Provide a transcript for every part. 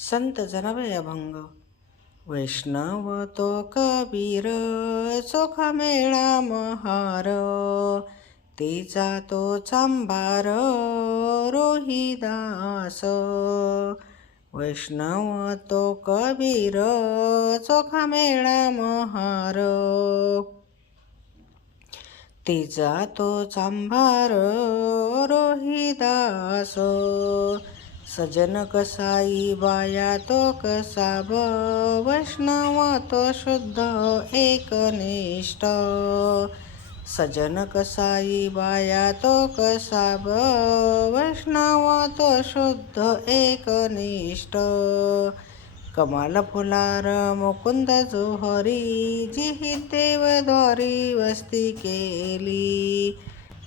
संत जनाबाई अभंग. वैष्णव तो कबीर चोखा मेळा महार, तिचा तो चांभार रोहिदास. वैष्णव तो कबीर चोखा मेळा महार, तिचा तो चांभार रोहिदास. सजन कसाई बाया तो कसाब, वैष्णव तो शुद्ध एकनिष्ठ. सजन कसाई बाया तो कसाब, वैष्णव तो शुद्ध एकनिष्ठ. कमाल फुलार मुकुंद जोहरी, जिहि देवद्वारी वस्ती केली.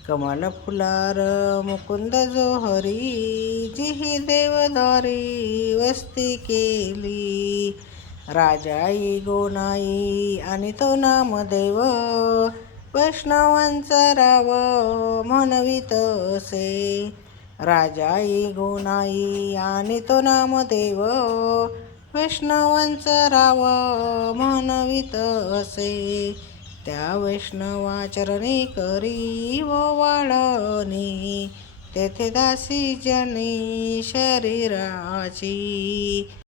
कमाल फुलार मुकुंद जोहरी, जिहि देवद्वारी वस्ती केली. राजाई गोनाई आणि तो नामदेव, वैष्णवांचा राव म्हणवित असे. राजाई गोनाई आणि तो नामदेव, वैष्णवांचा राव म्हणवित असे. त्या वैष्णवा चरणी करी ओवाळणी, तेथे दासी जनी शरीराची.